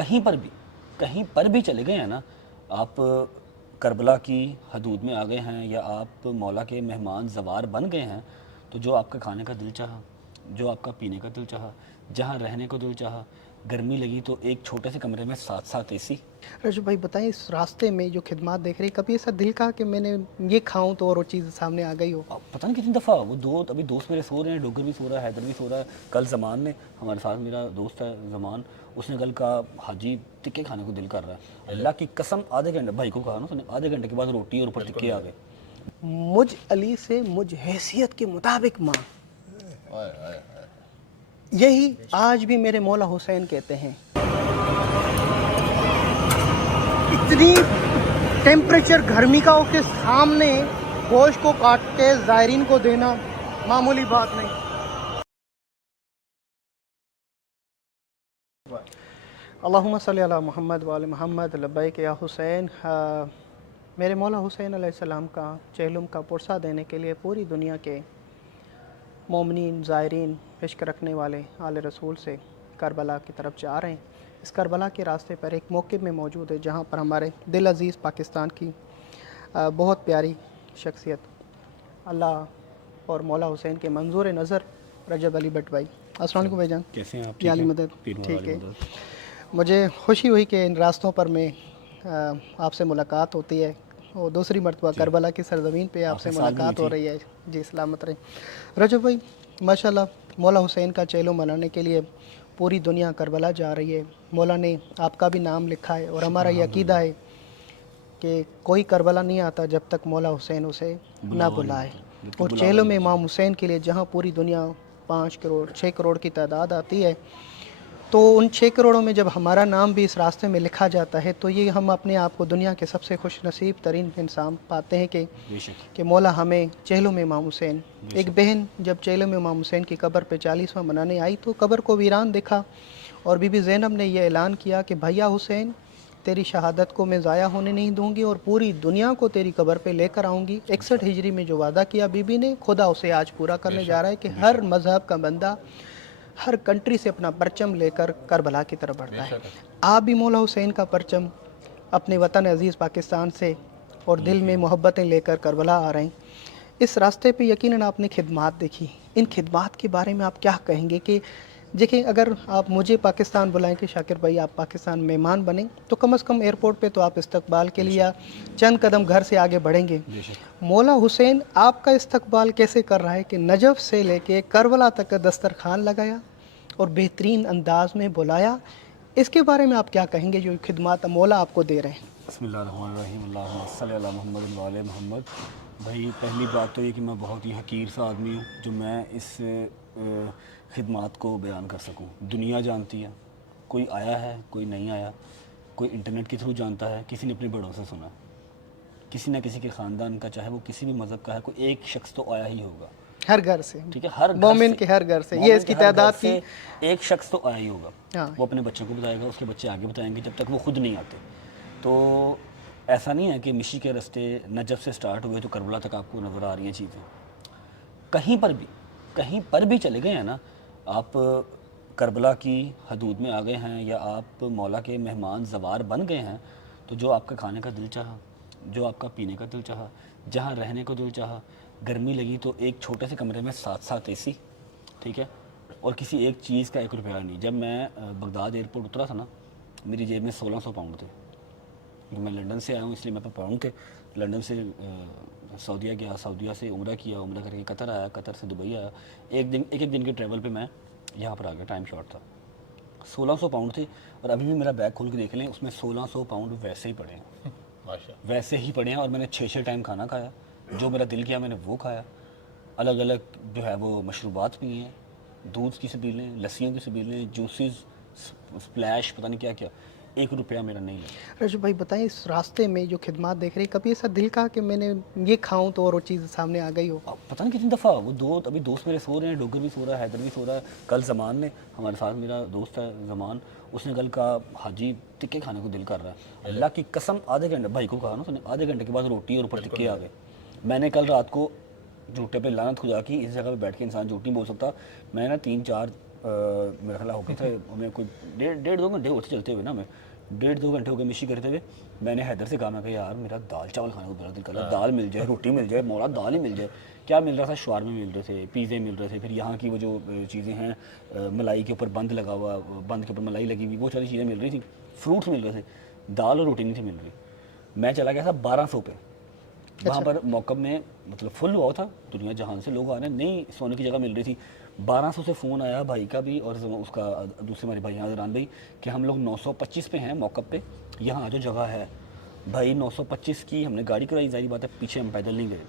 کہیں پر بھی چلے گئے ہیں نا آپ، کربلا کی حدود میں آ گئے ہیں یا آپ مولا کے مہمان زوار بن گئے ہیں، تو جو آپ کا کھانے کا دل چاہا، جو آپ کا پینے کا دل چاہا، جہاں رہنے کو دل چاہا، گرمی لگی تو ایک چھوٹے سے کمرے میں 7 اے سی۔ رجب بھائی بتائیں، اس راستے میں جو خدمات دیکھ رہے ہیں، کبھی ایسا دل کہا کہ میں نے یہ کھاؤں تو اور وہ چیز سامنے آ گئی ہو؟ پتہ نہیں کتنی دفعہ وہ ابھی دوست میرے سو رہے ہیں، ڈوگر بھی سو رہا ہے، حیدر بھی سو رہا ہے، کل زمان نے ہمارے ساتھ، میرا دوست ہے زمان، اس نے کل کہا حاجی ٹکے کھانے کو دل کر رہا ہے، اللہ کی قسم آدھے گھنٹے بھائی کو کہا نا، اس نے آدھے گھنٹے کے بعد روٹی اور اوپر ٹکے آ گئے۔ مجھ علی سے مجھ حیثیت کے مطابق ماں، یہی آج بھی میرے مولا حسین کہتے ہیں۔ اتنی ٹیمپریچر گرمی کا ہو کے سامنے گوشت کو کاٹ کے زائرین کو دینا معمولی بات نہیں۔ اللہم صلی علی محمد وآل محمد، لبیک یا حسین۔ میرے مولا حسین علیہ السلام کا چہلم کا پرسہ دینے کے لیے پوری دنیا کے مومنین، زائرین، عشق رکھنے والے آل رسول سے کربلا کی طرف جا رہے ہیں۔ اس کربلا کے راستے پر ایک موقف میں موجود ہے جہاں پر ہمارے دل عزیز پاکستان کی بہت پیاری شخصیت اللہ اور مولا حسین کے منظور نظر رجب علی بٹ بھائی، السلام علیکم بھائی جان، کیسے ہیں آپ؟ یا علی مدد؟ ٹھیک ہے، مجھے خوشی ہوئی کہ ان راستوں پر میں آپ سے ملاقات ہوتی ہے، اور دوسری مرتبہ کربلا کی سرزمین پہ آپ سے ملاقات ہو رہی ہے۔ جی سلامت رہے رجب بھائی۔ ماشاءاللہ مولا حسین کا چہلم منانے کے لیے پوری دنیا کربلا جا رہی ہے، مولا نے آپ کا بھی نام لکھا ہے، اور ہمارا یہ عقیدہ ہے کہ کوئی کربلا نہیں آتا جب تک مولا حسین اسے نہ بلائے، اور چہلم امام حسین کے لیے جہاں پوری دنیا 5 کروڑ 6 کروڑ کی تعداد آتی ہے، تو ان 6 کروڑوں میں جب ہمارا نام بھی اس راستے میں لکھا جاتا ہے تو یہ ہم اپنے آپ کو دنیا کے سب سے خوش نصیب ترین انسان پاتے ہیں کہ مولا ہمیں چہلم امام حسین۔ ایک بہن جب چہلم امام حسین کی قبر پہ 40واں منانے آئی تو قبر کو ویران دیکھا، اور بی بی زینب نے یہ اعلان کیا کہ بھیا حسین، تیری شہادت کو میں ضائع ہونے نہیں دوں گی، اور پوری دنیا کو تیری قبر پہ لے کر آؤں گی۔ 61 ہجری میں جو وعدہ کیا بی بی نے، خدا اسے آج پورا کرنے جا رہا ہے کہ ہر مذہب کا بندہ ہر کنٹری سے اپنا پرچم لے کر کربلا کی طرف بڑھتا ہے۔ آپ بھی مولا حسین کا پرچم اپنے وطن عزیز پاکستان سے اور دل میں محبتیں لے کر کربلا آ رہے ہیں۔ اس راستے پہ یقیناً آپ نے خدمات دیکھی، ان خدمات کے بارے میں آپ کیا کہیں گے؟ کہ دیکھیں، اگر آپ مجھے پاکستان بلائیں کہ شاکر بھائی آپ پاکستان مہمان بنیں، تو کم از کم ایئرپورٹ پہ تو آپ استقبال کے لیے چند قدم گھر سے آگے بڑھیں گے۔ مولا حسین آپ کا استقبال کیسے کر رہا ہے کہ نجف سے لے کے کربلا تک دسترخوان لگایا اور بہترین انداز میں بلایا؟ اس کے بارے میں آپ کیا کہیں گے جو خدمات مولا آپ کو دے رہے ہیں؟ بسم اللہ الرحمن الرحیم، اللہم صلی علی محمد وعلی محمد۔ بھائی پہلی بات تو یہ کہ میں بہت ہی حقیر سا آدمی ہوں جو میں اس خدمات کو بیان کر سکوں۔ دنیا جانتی ہے، کوئی آیا ہے کوئی نہیں آیا، کوئی انٹرنیٹ کے تھرو جانتا ہے، کسی نے اپنے بڑوں سے سنا، کسی نہ کسی کے خاندان کا، چاہے وہ کسی بھی مذہب کا ہے، کوئی ایک شخص تو آیا ہی ہوگا، ہر گھر سے، ٹھیک ہے، ہر مومن کے ہر گھر سے، یہ اس کی تعداد کی ایک شخص تو آیا ہی ہوگا۔ وہ اپنے بچوں کو بتائے گا، اس کے بچے آگے بتائیں گے، جب تک وہ خود نہیں آتے۔ تو ایسا نہیں ہے کہ مشی کے راستے نجف سے سٹارٹ ہوئے تو کربلا تک آپ کو نظر آ رہی ہیں چیزیں۔ کہیں پر بھی چلے گئے ہیں نا آپ، کربلا کی حدود میں آ گئے ہیں یا آپ مولا کے مہمان زوار بن گئے ہیں، تو جو آپ کا کھانے کا دل چاہا، جو آپ کا پینے کا دل چاہا، جہاں رہنے کو دل چاہا، گرمی لگی تو ایک چھوٹے سے کمرے میں 7 اے سی، ٹھیک ہے، اور کسی ایک چیز کا 1 روپیہ نہیں۔ جب میں بغداد ایئرپورٹ اترا تھا نا، میری جیب میں 1600 پاؤنڈ تھے، کیونکہ میں لنڈن سے آیا ہوں اس لیے میرے پاس پاؤنڈ تھے۔ لنڈن سے سعودیہ گیا، سعودیہ سے عمرہ کیا، عمرہ کر کے قطر آیا، قطر سے دبئی آیا، ایک دن کے ٹریول پہ میں یہاں پر آ گیا، ٹائم شارٹ تھا۔ 1600 پاؤنڈ تھے، اور ابھی بھی میرا بیگ کھول کے دیکھ لیں، اس میں 1600 پاؤنڈ ویسے ہی پڑے ہیں، ویسے ہی پڑے ہیں، اور میں نے 6 ٹائم کھانا کھایا، جو میرا دل کیا میں نے وہ کھایا، الگ الگ جو ہے وہ مشروبات پی ہیں، دودھ کی سبیلیں، لسیوں کی سبیلیں، جوسز، سپلیش، پتہ نہیں کیا کیا، 1 روپیہ میرا نہیں لگا۔ رجب بھائی بتائیں، اس راستے میں جو خدمات دیکھ رہے ہیں، کبھی ایسا دل کہا کہ میں نے یہ کھاؤں تو اور وہ چیز سامنے آ گئی ہو؟ پتہ نہیں کتنی دفعہ وہ ابھی دوست میرے سو رہے ہیں، ڈوگر بھی سو رہا ہے، حیدر بھی سو رہا ہے، کل زمان نے ہمارے ساتھ، میرا دوست ہے زمان، اس نے کل کہا حاجی ٹکے کھانے کو دل کر رہا ہے، اللہ کی قسم آدھے گھنٹے بھائی کو کہا نا، اس نے آدھے گھنٹے کے بعد روٹی اور اوپر ٹکے آ گئے۔ میں نے کل رات کو جھوٹے پہ لعنت خدا کی، اس جگہ پہ بیٹھ کے انسان جھوٹ نہیں بول سکتا، میں نے 3-4 میرا خیال ہو گئے تھے ہمیں کوئی ڈیڑھ 2 گھنٹے ہوتے چلتے ہوئے نا، ہمیں 1.5-2 گھنٹے ہو گئے مشی کرتے ہوئے. میں نے حیدر سے کہا، میں کہ یار میرا دال چاول کھانے کو بڑا دل کر رہا ہے، دال مل جائے، روٹی مل جائے، مولا دال ہی مل جائے. کیا مل رہا تھا؟ شوارمے مل رہے تھے، پیزے مل رہے تھے، پھر یہاں کی وہ جو چیزیں ہیں ملائی کے اوپر بند لگا ہوا، بند کے اوپر ملائی لگی ہوئی، وہ ساری چیزیں مل رہی تھیں، فروٹس مل رہے تھے، دال اور روٹی نہیں تھی مل رہی. میں چلا گیا تھا 1200 پہ. وہاں پر موقع میں مطلب فل ہوا تھا، دنیا جہان سے لوگ آ رہے ہیں، نئی سونے کی جگہ مل رہی تھی. 1200 سے فون آیا بھائی کا بھی اور اس کا دوسرے ہمارے بھائی حضران بھائی کہ ہم لوگ 925 پہ ہیں موقع پہ، یہاں جو جگہ ہے. بھائی 925 کی ہم نے گاڑی کرائی، ظاہری بات ہے پیچھے ہم پیدل نہیں گئے.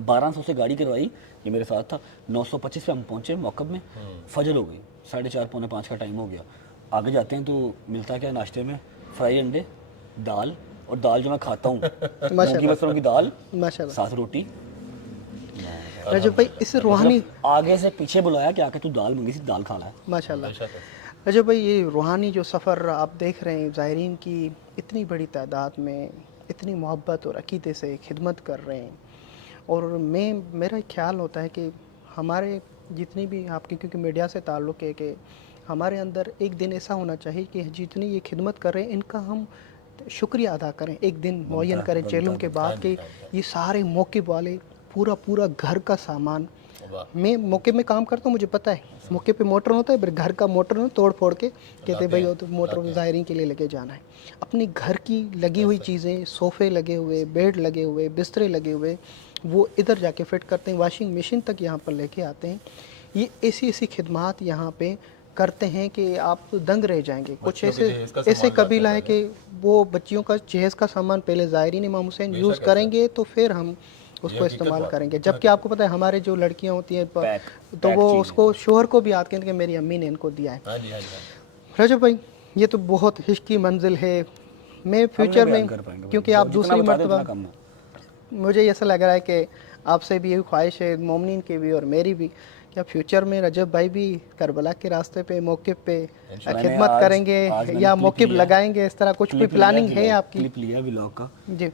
1200 سے گاڑی کروائی، یہ میرے ساتھ تھا. 925 پہ ہم پہنچے موقع میں، فجر ہو گئی، 4:30 4:45 کا ٹائم ہو گیا. آگے جاتے ہیں تو ملتا کیا ناشتے میں؟ فرائی انڈے، دال، اور دال جو میں کھاتا ہوں مونگی مسروں کی دال، ماشاءاللہ. ساتھ روٹی. رجب بھائی اس روحانی آگے سے پیچھے بلایا کہ آ کے تو دال منگی تھی، دال کھا لا ہے. ماشاءاللہ. رجب بھائی یہ روحانی جو سفر آپ دیکھ رہے ہیں، زائرین کی اتنی بڑی تعداد میں اتنی محبت اور عقیدے سے خدمت کر رہے ہیں، اور میرا خیال ہوتا ہے کہ ہمارے جتنی بھی آپ کی، کیونکہ میڈیا سے تعلق ہے، کہ ہمارے اندر ایک دن ایسا ہونا چاہیے کہ جتنی یہ خدمت کر رہے ہیں ان کا ہم شکریہ ادا کریں، ایک دن معین کریں چیلم کے بعد کہ یہ سارے موقع والے پورا گھر کا سامان. میں موقع میں کام کرتا ہوں، مجھے پتہ ہے موقع پہ موٹر ہوتا ہے، پھر گھر کا موٹر توڑ پھوڑ کے کہتے ہیں بھائی وہ تو موٹر زائرین کے لیے لگے جانا ہے. اپنی گھر کی لگی ہوئی چیزیں، صوفے لگے ہوئے، بیڈ لگے ہوئے، بسترے لگے ہوئے، وہ ادھر جا کے فٹ کرتے ہیں، واشنگ مشین تک یہاں پر لے کے آتے ہیں. یہ ایسی خدمات یہاں پہ کرتے ہیں کہ آپ دنگ رہ جائیں گے. کچھ ایسے قبیلہ ہے کہ وہ بچیوں کا جہیز کا سامان پہلے زائرین امام حسین یوز کریں گے تو پھر ہم اس کو استعمال کریں گے. جبکہ آپ کو پتہ ہے ہمارے جو لڑکیاں ہوتی ہیں تو وہ اس کو شوہر کو بھی آتے ہیں کہ میری امی نے ان کو دیا ہے. رجب بھائی یہ تو بہت عشق کی منزل ہے. میں فیوچر میں، کیونکہ آپ دوسری مرتبہ، مجھے ایسا لگ رہا ہے کہ آپ سے بھی یہی خواہش ہے، مومنین کی بھی اور میری بھی، کیا فیوچر میں رجب بھائی بھی کربلا کے راستے پہ موقف پہ خدمت کریں گے یا موقف لگائیں گے؟ اس طرح کچھ کوئی پلاننگ ہے آپ کی؟ کلپ لیا ولاگ کا. جی.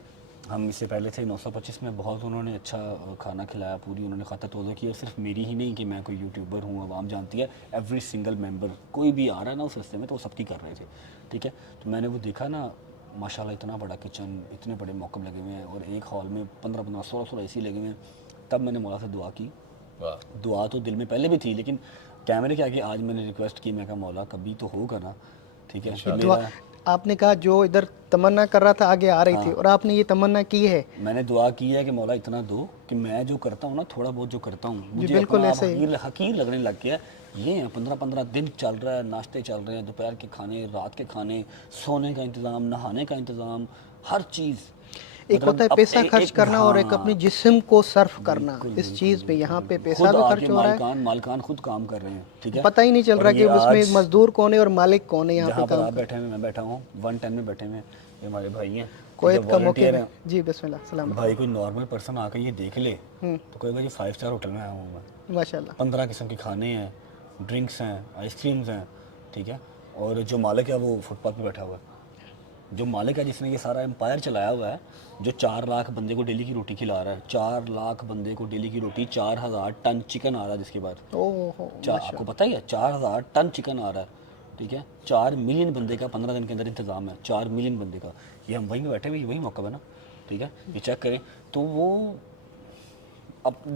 ہم اس سے پہلے تھے 925 میں، بہت انہوں نے اچھا کھانا کھلایا، پوری انہوں نے خطہ توضع کی. اور صرف میری ہی نہیں کہ میں کوئی یوٹیوبر ہوں، عوام جانتی ہے، ایوری سنگل ممبر کوئی بھی آ رہا ہے نا اس رستے میں تو وہ سب کی کر رہے تھے. ٹھیک ہے، تو میں نے وہ دیکھا نا، ماشاءاللہ اتنا بڑا کچن، اتنے بڑے موقع لگے ہوئے ہیں، اور ایک ہال میں 15 16 اے سی لگے ہوئے ہیں. تب میں نے مولا سے دعا کی. دعا تو دل میں پہلے بھی تھی، لیکن کیمرے کے آگے آج میں نے ریکویسٹ کی، میں کہا مولا کبھی تو ہوگا نا. ٹھیک ہے، آپ نے کہا جو ادھر تمنا کر رہا تھا آگے آ رہی تھی، اور آپ نے یہ تمنا کی ہے. میں نے دعا کی ہے کہ مولا اتنا دو کہ میں جو کرتا ہوں نا، تھوڑا بہت جو کرتا ہوں مجھے بالکل ایسے حقیر لگنے لگ گیا. یہ ہیں 15 دن چل رہا ہے، ناشتے چل رہے ہیں، دوپہر کے کھانے، رات کے کھانے، سونے کا انتظام، نہانے کا انتظام، ہر چیز. ایک ہوتا ہے پیسہ خرچ کرنا اور ایک اپنی جسم کو صرف کرنا اس چیز پہ. یہاں پہ پیسہ بھی خرچ ہو رہا ہے، مالکان خود کام کر رہے ہیں. ٹھیک ہے، پتہ ہی نہیں چل رہا کہ اس میں مزدور کون ہے اور مالک کون ہے. یہاں جہاں پر آپ بیٹھے ہوئے، میں بیٹھا ہوں 110 میں بیٹھے ہوئے، یہ ہمارے بھائی ہیں کویت کا موقع ہے. جی بسم اللہ. سلامت بھائی. کوئی نارمل پرسن آ کے یہ دیکھ لے تو کوئی بھائی 5 اسٹار ہوٹل میں آیا ہوں میں. ماشاءاللہ 15 قسم کے کھانے ہیں، ڈرنکس ہیں، آئس کریمز ہیں. ٹھیک ہے، اور جو مالک ہے وہ فٹ پاتھ پہ بیٹھا ہوا ہے. جو مالک ہے جس نے یہ سارا امپائر چلایا ہوا ہے، جو 4 لاکھ بندے کو ڈیلی کی روٹی کھلا رہا ہے، 4 لاکھ بندے کو ڈیلی کی روٹی، 4000 ٹن چکن آ رہا ہے جس کے بعد. آپ کو پتہ ہی ہے 4000 ٹن چکن آ رہا ہے. ٹھیک ہے، 4 ملین بندے کا 15 دن کے اندر انتظام ہے. 4 ملین بندے کا. یہ ہم وہیں میں بیٹھے ہوئے، وہی موقع ہے نا. ٹھیک ہے، یہ چیک کریں تو وہ اب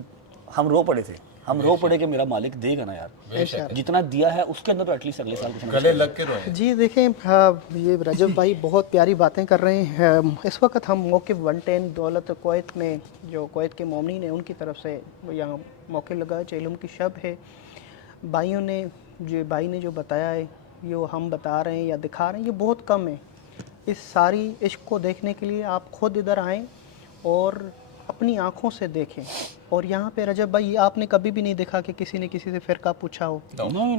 ہم رو پڑے تھے، ہم رو پڑے کہ میرا مالک دے گا نا یار، جتنا دیا ہے اس کے اندر تو ایٹ لیسٹ اگلے سال کچھ گلے لگ کے روئے. جی دیکھیں، یہ رجب بھائی بہت پیاری باتیں کر رہے ہیں. اس وقت ہم موقف 110 دولت کویت میں، جو کویت کے مومنین ہیں ان کی طرف سے یہاں موقع لگا، چیلم کی شب ہے. بھائی نے جو بتایا ہے، یہ ہم بتا رہے ہیں یا دکھا رہے ہیں، یہ بہت کم ہے. اس ساری عشق کو دیکھنے کے لیے آپ خود ادھر آئیں اور اپنی آنکھوں سے دیکھیں. اور یہاں پہ رجب بھائی آپ نے کبھی بھی نہیں دیکھا کہ کسی نے کسی سے فرقہ پوچھا ہو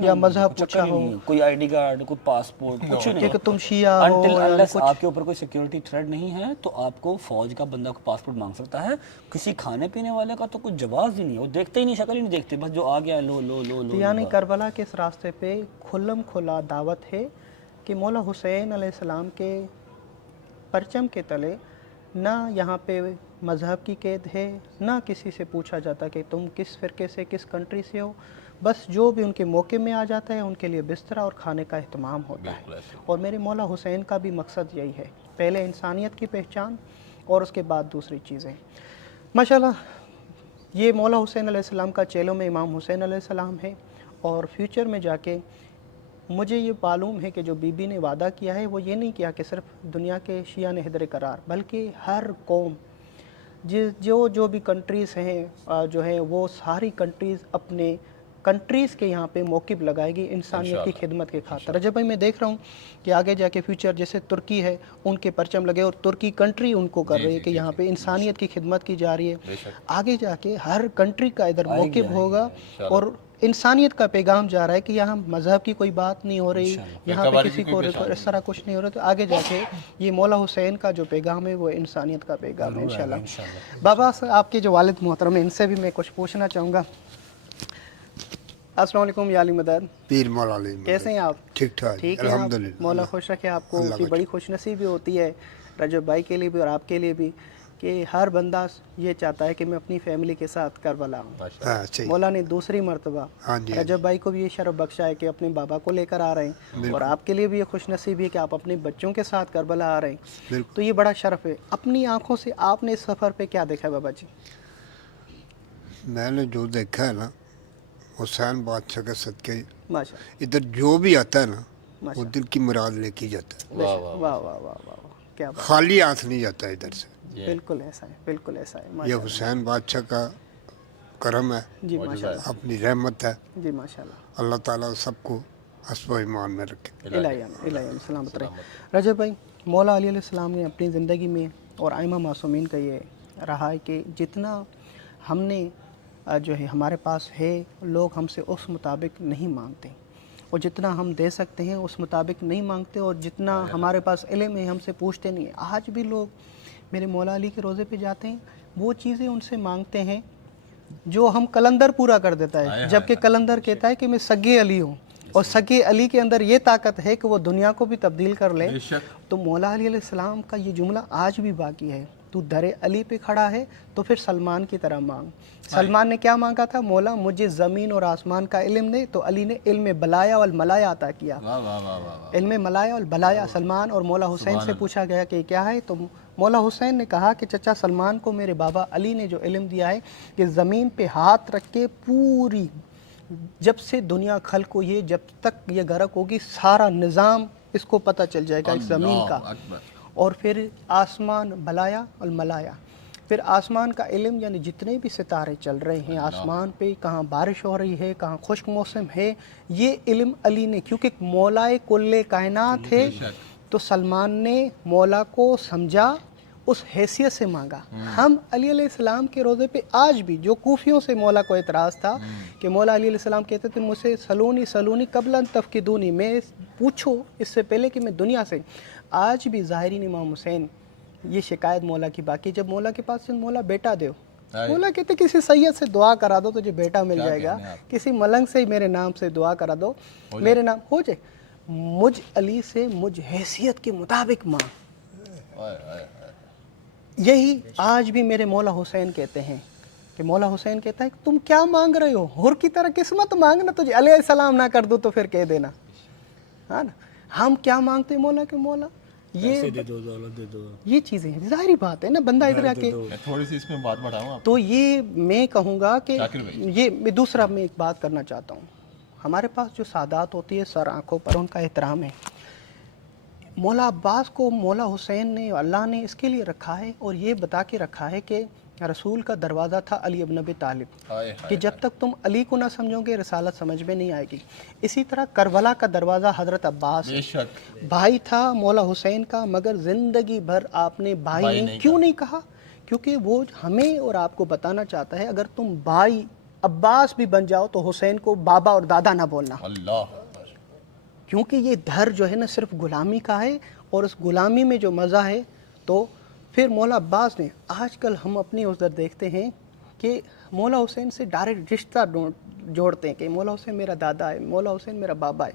یا مذہب پوچھا ہو، کوئی آئی ڈی کارڈ، کوئی پاسپورٹ، کچھ نہیں. کہ تم شیعہ ہو انٹل یا انلیس کچھ. آپ کے اوپر کوئی سیکیورٹی تھریٹ نہیں ہے تو آپ کو فوج کا بندہ کو پاسپورٹ مانگ سکتا ہے. کسی کھانے پینے والے کا تو کوئی جواز ہی نہیں ہے، وہ دیکھتے ہی نہیں، شکل ہی نہیں دیکھتے، بس جو آ گیا لو لو لو لو. یعنی کربلا کے اس راستے پہ کھلم کھلا دعوت ہے کہ مولا حسین علیہ السلام کے پرچم کے تلے نہ یہاں پہ مذہب کی قید ہے، نہ کسی سے پوچھا جاتا کہ تم کس فرقے سے، کس کنٹری سے ہو، بس جو بھی ان کے موقع میں آ جاتا ہے ان کے لیے بستر اور کھانے کا اہتمام ہوتا ہے۔ اور میرے مولا حسین کا بھی مقصد یہی ہے، پہلے انسانیت کی پہچان اور اس کے بعد دوسری چیزیں۔ ماشاءاللہ یہ مولا حسین علیہ السلام کا چیلوں میں امام حسین علیہ السلام ہے، اور فیوچر میں جا کے مجھے یہ معلوم ہے کہ جو بی بی نے وعدہ کیا ہے وہ یہ نہیں کیا کہ صرف دنیا کے شیعہ نے حیدر قرار، بلکہ ہر قوم جو بھی کنٹریز ہیں جو ہیں وہ ساری کنٹریز اپنے کنٹریز کے یہاں پہ موقف لگائے گی انسانیت کی خدمت کے خاطر۔ رجب بھائی میں دیکھ رہا ہوں کہ آگے جا کے فیوچر جیسے ترکی ہے ان کے پرچم لگے، اور ترکی کنٹری ان کو کر رہی ہے کہ یہاں پہ انسانیت کی خدمت کی جا رہی ہے۔ آگے جا کے ہر کنٹری کا ادھر موقف ہوگا اور انسانیت کا پیغام جا رہا ہے کہ یہاں مذہب کی کوئی بات نہیں ہو رہی، یہاں پہ کسی کو اس طرح کچھ نہیں ہو رہا۔ تو آگے جا کے یہ مولا حسین کا جو پیغام ہے وہ انسانیت کا پیغام ہے انشاءاللہ۔ بابا آپ کے جو والد محترم ہیں ان سے بھی میں کچھ پوچھنا چاہوں گا۔ السلام علیکم یا علی مدد، پیر مولا علی مدد، کیسے ہیں آپ؟ ٹھیک ٹھاک ٹھیک ہے، الحمدللہ، مولا خوش رکھے آپ کو۔ کی بڑی خوش نصیبی ہوتی ہے رجب بھائی کے لیے بھی اور آپ کے لیے بھی کہ ہر بندہ یہ چاہتا ہے کہ میں اپنی فیملی کے ساتھ کربلا ہوں۔ ہاں صحیح، مولا نے دوسری مرتبہ ہاں جی رجب بھائی کو بھی یہ شرف بخشا ہے کہ اپنے بابا کو لے کر آ رہے ہیں، اور آپ کے لیے بھی یہ خوش نصیبی ہے کہ آپ اپنے بچوں کے ساتھ کربلا آ رہے ہیں۔ بالکل۔ تو یہ بڑا شرف ہے۔ اپنی آنکھوں سے آپ نے اس سفر پہ کیا دیکھا ہے بابا جی؟ میں نے جو دیکھا ہے نا حسین بادشاہ کے صدقے ماشاء اللہ، ادھر جو بھی آتا ہے نا وہ ماشاء دل کی مراد لے کے جاتا ہے، اللہ، واہ واہ واہ واہ واہ، کیا بات، خالی ہاتھ نہیں جاتا ادھر سے۔ بالکل ایسا ہے، بالکل ایسا ہے، یہ ماشاء اللہ۔ حسین بادشاہ کا کرم ہے، جی ماشاء اللہ، اپنی رحمت ہے، جی ماشاء اللہ، اللہ تعالیٰ سب کو حسب و ایمان میں رکھے۔ الہی سلامت رہے۔ رجب بھائی مولا علی علیہ السلام نے اپنی زندگی میں اور ائمہ معصومین کا یہ رہا ہے کہ جتنا ہم نے جو ہے ہمارے پاس ہے لوگ ہم سے اس مطابق نہیں مانگتے، اور جتنا ہم دے سکتے ہیں اس مطابق نہیں مانگتے، اور جتنا ہمارے پاس علم ہے ہم سے پوچھتے نہیں ہیں۔ آج بھی لوگ میرے مولا علی کے روزے پہ جاتے ہیں، وہ چیزیں ان سے مانگتے ہیں جو ہم کلندر پورا کر دیتا ہے، جبکہ کلندر کہتا ہے کہ میں سگے علی ہوں، اور سگے علی کے اندر یہ طاقت ہے کہ وہ دنیا کو بھی تبدیل کر لے۔ تو مولا علی علیہ السلام کا یہ جملہ آج بھی باقی ہے، تو در علی پہ کھڑا ہے تو پھر سلمان کی طرح مانگ۔ سلمان نے کیا مانگا تھا؟ مولا مجھے زمین اور آسمان کا علم دے، تو علی نے علم بلایا والملایا عطا کیا۔ علم ملایا والبلایا سلمان اور مولا حسین سے پوچھا گیا کہ کیا ہے، تو مولا حسین نے کہا کہ چچا سلمان کو میرے بابا علی نے جو علم دیا ہے کہ زمین پہ ہاتھ رکھ کے پوری جب سے دنیا خلق ہوئی ہے جب تک یہ غرق ہوگی سارا نظام اس کو پتہ چل جائے گا اس زمین کا۔ اور پھر آسمان بلایا والملایا، پھر آسمان کا علم یعنی جتنے بھی ستارے چل رہے ہیں آسمان پہ، کہاں بارش ہو رہی ہے، کہاں خشک موسم ہے، یہ علم علی نے، کیونکہ مولا کل کائنات ہے، تو سلمان نے مولا کو سمجھا، اس حیثیت سے مانگا۔ ہم علی علیہ السلام کے روزے پہ آج بھی جو کوفیوں سے مولا کو اعتراض تھا کہ مولا علی علیہ السلام کہتے تھے مجھ سے سلونی قبل ان تفقدونی، میں پوچھو اس سے پہلے کہ میں دنیا سے، آج بھی ظاہرین امام حسین یہ شکایت مولا کی باقی، جب مولا کے پاس مولا بیٹا دو، مولا کہتے کسی سید سے دعا کرا دو تجھے بیٹا مل جائے گا، کسی ملنگ سے میرے نام سے دعا کرا دو میرے نام ہو جائے، مجھ علی سے مجھ حیثیت کے مطابق مانگ۔ یہی آج بھی میرے مولا حسین کہتے ہیں کہ مولا حسین کہتا ہے کہ تم کیا مانگ رہے ہو، ہور کی طرح قسمت مانگنا، تجھے علیہ السلام نہ کر دو تو پھر کہہ دینا، ہاں نا۔ ہم کیا مانگتے ہیں مولا کے مولا یہ چیزیں ہیں، ظاہری بات ہے نا، بندہ ادھر آ کے تھوڑی سی اس میں بات بڑھاؤں آپ، تو یہ میں کہوں گا کہ یہ میں دوسرا میں ایک بات کرنا چاہتا ہوں، ہمارے پاس جو سادات ہوتی ہے سر آنکھوں پر ان کا احترام ہے، مولا عباس کو مولا حسین نے اللہ نے اس کے لیے رکھا ہے اور یہ بتا کے رکھا ہے کہ رسول کا دروازہ تھا علی ابن ابی طالب، کہ جب تک تم علی کو نہ سمجھو گے رسالت سمجھ میں نہیں آئے گی۔ اسی طرح کربلا کا دروازہ حضرت عباس ہے، بھائی تھا مولا حسین کا، مگر زندگی بھر آپ نے بھائی نہیں کیوں نہیں کہا؟ کیونکہ وہ ہمیں اور آپ کو بتانا چاہتا ہے اگر تم بھائی عباس بھی بن جاؤ تو حسین کو بابا اور دادا نہ بولنا، کیونکہ یہ دھر جو ہے نا صرف غلامی کا ہے، اور اس غلامی میں جو مزہ ہے۔ تو پھر مولا عباس نے، آج کل ہم اپنی ادھر دیکھتے ہیں کہ مولا حسین سے ڈائریکٹ رشتہ جوڑتے ہیں کہ مولا حسین میرا دادا ہے، مولا حسین میرا بابا ہے،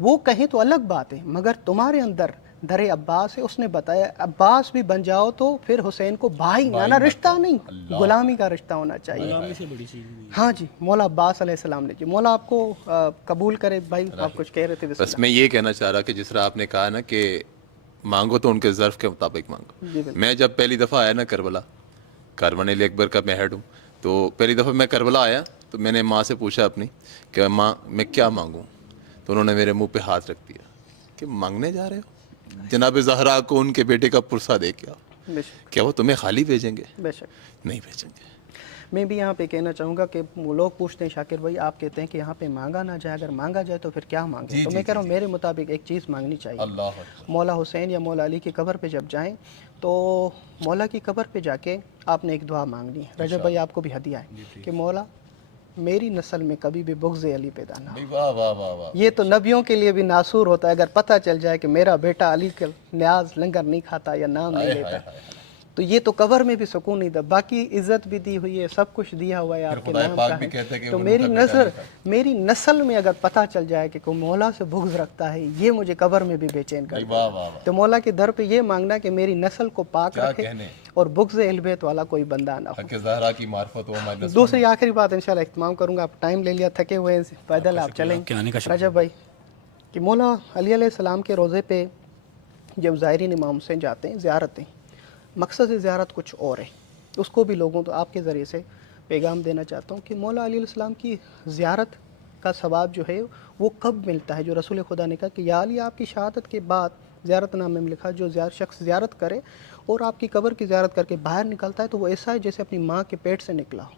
وہ کہیں تو الگ بات ہے، مگر تمہارے اندر در عباس ہے، اس نے بتایا عباس بھی بن جاؤ تو پھر حسین کو بھائی نانا رشتہ نہیں، غلامی کا رشتہ ہونا چاہیے۔ غلامی سے بڑی چیز نہیں۔ ہاں جی، مولا عباس علیہ السلام نے جی، مولا آپ کو قبول کرے بھائی، آپ کچھ کہہ رہے تھے؟ بس میں یہ کہنا چاہ رہا کہ جس طرح آپ نے کہا نا کہ مانگو تو ان کے ظرف کے مطابق مانگو۔ میں جب پہلی دفعہ آیا نا کربلا، کاروان علی اکبر کا میں ہیڈ ہوں، تو پہلی دفعہ میں کربلا آیا تو میں نے ماں سے پوچھا اپنی کہ ماں میں کیا مانگوں، تو انہوں نے میرے منہ پہ ہاتھ رکھ دیا کہ مانگنے جا رہے ہو، جناب زہرا کو ان کے بیٹے کا پرسہ دے کے آؤ، بے شک کیا وہ تمہیں خالی بھیجیں گے؟ بے شک۔ نہیں بھیجیں گے۔ میں بھی یہاں پہ کہنا چاہوں گا کہ وہ لوگ پوچھتے ہیں شاکر بھائی آپ کہتے ہیں کہ یہاں پہ مانگا نہ جائے، اگر مانگا جائے تو پھر کیا مانگے؟ تو میں کہہ رہا ہوں میرے مطابق ایک چیز مانگنی چاہیے۔ اللہ مولا حسین یا مولا علی کی قبر پہ جب جائیں تو مولا کی قبر پہ جا کے آپ نے ایک دعا مانگنی ہے، رجب بھائی آپ کو بھی ہدیہ ہے کہ مولا میری نسل میں کبھی بھی بغض علی پیدا نہ ہو۔ واہ واہ واہ واہ، یہ تو نبیوں کے لیے بھی ناصور ہوتا ہے، اگر پتہ چل جائے کہ میرا بیٹا علی کا نیاز لنگر نہیں کھاتا یا نام نہیں لیتا، تو یہ تو قبر میں بھی سکون نہیں تھا، باقی عزت بھی دی ہوئی ہے، سب کچھ دیا ہوا ہے آپ کے نام کا ہے، تو میری نسل میں اگر پتہ چل جائے کہ کوئی مولا سے بغض رکھتا ہے، یہ مجھے قبر میں بھی بے چین کر دے۔ تو مولا کے در پہ یہ مانگنا کہ میری نسل کو پاک رکھے اور بغض اہل بیت والا کوئی بندہ نہ ہو۔ زہرا کی معرفت ہو ہمارے نسل۔ دوسری آخری بات انشاءاللہ اہتمام کروں گا، آپ ٹائم لے لیا، تھکے ہوئے ہیں، پیدل آپ چلیں رجب بھائی، کہ مولا علی علیہ السلام کے روضے پہ جب زائرین امام حسین جاتے ہیں زیارتیں، مقصد زیارت کچھ اور ہے، اس کو بھی لوگوں تو آپ کے ذریعے سے پیغام دینا چاہتا ہوں کہ مولا علی علیہ السلام کی زیارت کا ثواب جو ہے وہ کب ملتا ہے؟ جو رسول خدا نے کہا کہ یا علی آپ کی شہادت کے بعد زیارت نامے میں لکھا جو شخص زیارت کرے اور آپ کی قبر کی زیارت کر کے باہر نکلتا ہے تو وہ ایسا ہے جیسے اپنی ماں کے پیٹ سے نکلا ہو۔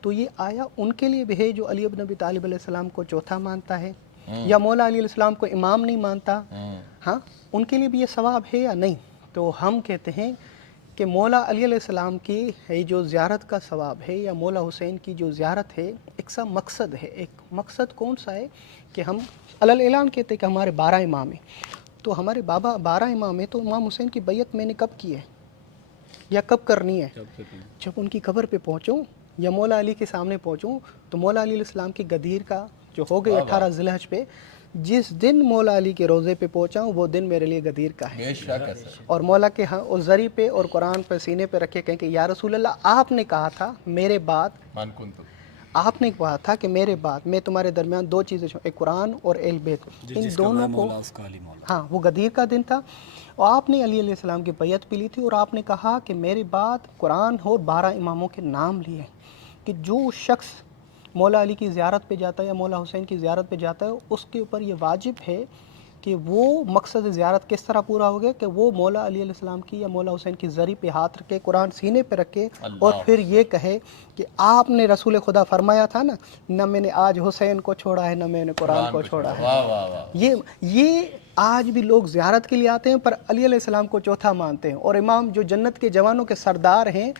تو یہ آیا ان کے لیے بھی ہے جو علی بن ابی طالب علیہ السلام کو چوتھا مانتا ہے یا مولا علی علیہ السلام کو امام نہیں مانتا، ہاں ان کے لیے بھی یہ ثواب ہے یا نہیں؟ تو ہم کہتے ہیں کہ مولا علی علیہ السلام کی جو زیارت کا ثواب ہے یا مولا حسین کی جو زیارت ہے ایک سا مقصد ہے۔ ایک مقصد کون سا ہے کہ ہم علل اعلان کہتے ہیں کہ ہمارے 12 امام ہیں، تو ہمارے بابا 12 امام ہیں، تو امام حسین کی بیعت میں نے کب کی ہے یا کب کرنی ہے؟ جب ان کی قبر پہ پہنچوں یا مولا علی کے سامنے پہنچوں تو مولا علی علیہ السلام کی غدیر کا جو ہو گئی 18 ذی الحج پہ، جس دن مولا علی کے روضے پہ پہنچا ہوں وہ دن میرے لیے غدیر کا ہے، اور مولا کے ہاں اس زری پہ اور قرآن پہ سینے پہ رکھے کہیں کہ یا رسول اللہ آپ نے کہا تھا میرے بعد، آپ نے کہا تھا کہ میرے بعد میں تمہارے درمیان دو چیزیں چھوڑوں، ایک قرآن اور اہل بیت، ان دونوں کو، ہاں وہ غدیر کا دن تھا، اور آپ نے علی علیہ السلام کی بیعت بھی لی تھی اور آپ نے کہا کہ میرے بعد قرآن اور 12 اماموں کے نام لیے کہ جو شخص مولا علی کی زیارت پہ جاتا ہے یا مولا حسین کی زیارت پہ جاتا ہے اس کے اوپر یہ واجب ہے کہ وہ مقصد زیارت کس طرح پورا ہو گیا کہ وہ مولا علی علیہ السلام کی یا مولا حسین کی زری پہ ہاتھ رکھے، قرآن سینے پہ رکھے اور پھر یہ کہے کہ آپ نے رسول خدا فرمایا تھا نا، نہ میں نے آج حسین کو چھوڑا ہے نہ میں نے قرآن کو چھوڑا ہے۔ یہ آج بھی لوگ زیارت کے لیے آتے ہیں پر علی علیہ السلام کو چوتھا مانتے ہیں، اور امام جو جنت کے جوانوں کے سردار ہیں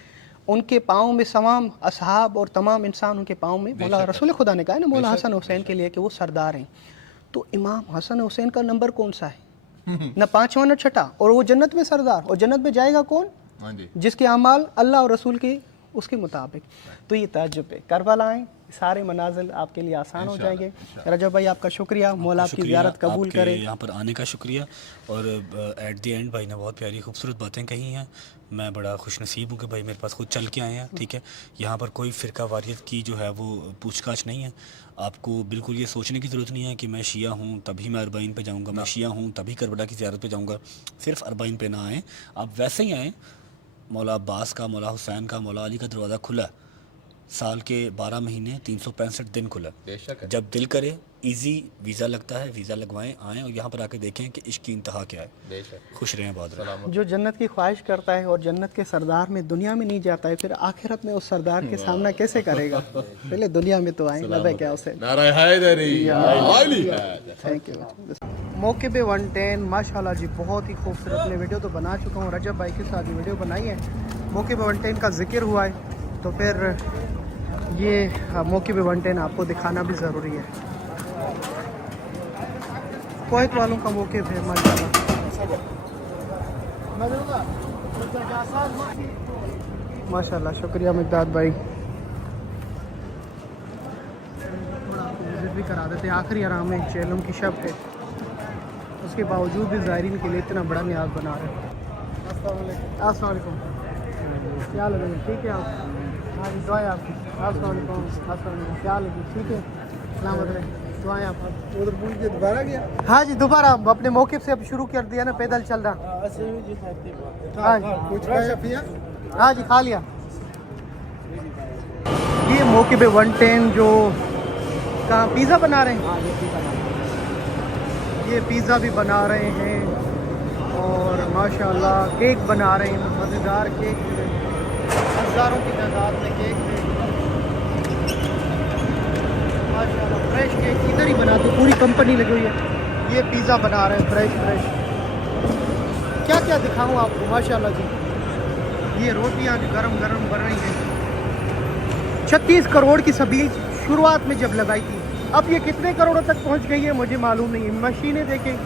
ان کے پاؤں میں تمام اصحاب اور تمام انسان ان کے پاؤں میں، مولا رسول خدا نے کہا ہے نا مولا حسن حسین کے لیے کہ وہ سردار ہیں، تو امام حسن حسین کا نمبر کون سا ہے؟ نہ 5واں نہ 6واں، اور وہ جنت میں سردار، اور جنت میں جائے گا کون؟ جس کے اعمال اللہ اور رسول کی اس کے مطابق۔ تو یہ تعجب ہے، کربلا آئیں، سارے منازل آپ کے لیے آسان ہو جائیں گے۔ رجب بھائی آپ کا شکریہ، مولا آپ کی زیارت قبول کرے، یہاں پر آنے کا شکریہ، اور ایٹ دی اینڈ بھائی نے بہت پیاری خوبصورت باتیں کہی ہیں، میں بڑا خوش نصیب ہوں کہ بھائی میرے پاس خود چل کے آئے ہیں، ٹھیک ہے، یہاں پر کوئی فرقہ واریت کی جو ہے وہ پوچھ گاچھ نہیں ہے، آپ کو بالکل یہ سوچنے کی ضرورت نہیں ہے کہ میں شیعہ ہوں تبھی میں اربعین پہ جاؤں گا، میں شیعہ ہوں تبھی کربلا کی زیارت پہ جاؤں گا، صرف اربعین پہ نہ آئیں، آپ ویسے ہی آئیں، مولا عباس کا، مولا حسین کا، مولا علی کا دروازہ کھلا ہے، سال کے 12 مہینے 365 دن کھلا ہے، جب دل کرے ایزی ویزا لگتا ہے، ویزا لگوائیں، آئیں اور یہاں پر آ کے دیکھیں کہ عشق کی انتہا کیا ہے۔ خوش رہیں، بہت رہیں۔ جو جنت کی خواہش کرتا ہے اور جنت کے سردار میں دنیا میں نہیں جاتا ہے، پھر آخرت میں اس سردار کے سامنا کیسے کرے گا؟ پہلے دنیا میں تو آئیں، لبے کیا اسے۔ نعرہ حیدری، علی حیدر۔ Thank you. موقع پہ 110 ماشاءاللہ جی بہت ہی خوبصورت، میں ویڈیو تو بنا چکا ہوں، رجب بھائی کے ساتھ ویڈیو بنائی ہے، موقع پہ 110 کا ذکر ہوا ہے تو پھر یہ موقع پہ 110 آپ کو دکھانا بھی ضروری ہے۔ کویت والوں کا موقف ہے ماشاءاللہ، شکریہ مقداد بھائی، تھوڑا آپ کو وزٹ بھی کرا دیتے ہیں، آخری آرام ہے، چیلم کی شب ہے، کے باوجود بھی زائرین کے لیے اتنا بڑا نیاز بنا رہے ہیں. السلام علیکم. کیا لگے ٹھیک ہے آپ؟ ہاں جی دعائیں آپ کی. السلام علیکم. السلام علیکم. کیا لگے ٹھیک ہے؟ سلامت رہیں. دعائیں آپ کی. ادھر پوچھ کے دوبارہ گیا ہاں جی دوبارہ اپنے موقف سے اب شروع کر دیا نا, پیدل چل رہا. ہاں جی کچھ کھایا پیا ہاں جی کھا لیا. یہ موقع پہ 110 جو کہاں پیزا بنا رہے ہیں, یہ پیزا بھی بنا رہے ہیں اور ماشاءاللہ کیک بنا رہے ہیں, مزیدار کیک, ہزاروں کی تعداد میں کیک ہے ماشاءاللہ. فریش کیک ادھر ہی بناتے, پوری کمپنی لگی ہوئی ہے. یہ پیزا بنا رہے ہیں فریش. کیا کیا دکھاؤں آپ کو ماشاءاللہ جی. یہ روٹیاں جو گرم گرم بن رہی ہیں. 36 کروڑ کی سبیل شروعات میں جب لگائی تھی, اب یہ کتنے کروڑوں تک پہنچ گئی ہے مجھے معلوم نہیں ہے. مشینیں دیکھیں,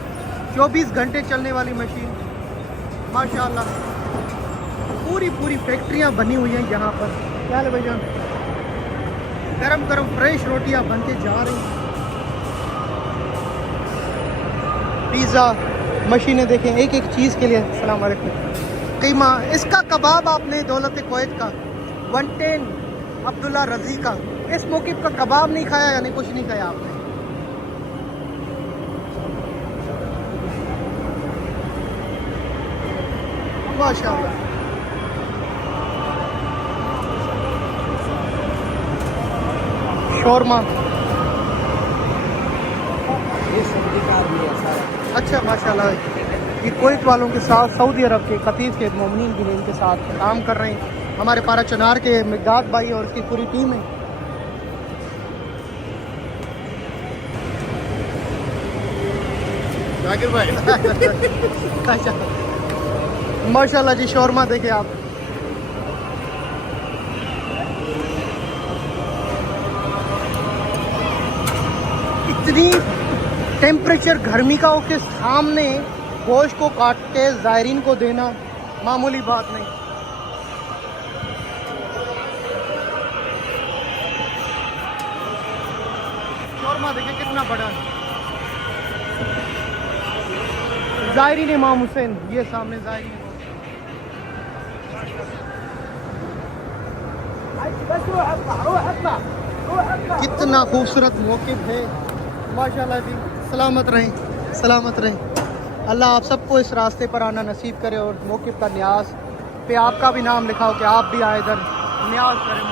24 گھنٹے چلنے والی مشین ماشاءاللہ. پوری فیکٹریاں بنی ہوئی ہیں یہاں پر. کیا ہے بھائی جان, گرم گرم فریش روٹیاں بن کے جا رہی ہیں. پیزا مشینیں دیکھیں ایک ایک چیز کے لیے. السلام علیکم. قیمہ اس کا کباب آپ نے دولت کویت کا 110 عبداللہ رضی کا اس موقف کا کباب نہیں کھایا, یعنی کچھ نہیں کھایا آپ نے. ماشاءاللہ. شورما اچھا ماشاءاللہ. یہ کویت والوں کے ساتھ سعودی عرب کے قطیف کے مومنین بھی ان کے ساتھ کام کر رہے ہیں. ہمارے پارا چنار کے مقداد بھائی اور اس کی پوری ٹیم ہے. ماشاءاللہ جی شورما دیکھیں آپ. اتنی ٹیمپریچر گرمی کا ہو کے سامنے گوشت کو کاٹ کے زائرین کو دینا معمولی بات نہیں. شورما دیکھیں کتنا بڑا ہے. زائرین امام حسین, یہ سامنے زائرین امام حسین. کتنا خوبصورت موقف ہے ماشاءاللہ جی. سلامت رہیں, سلامت رہیں. اللہ آپ سب کو اس راستے پر آنا نصیب کرے اور موقف کا نیاز پہ آپ کا بھی نام لکھا ہو کہ آپ بھی آئے ادھر نیاز کریں.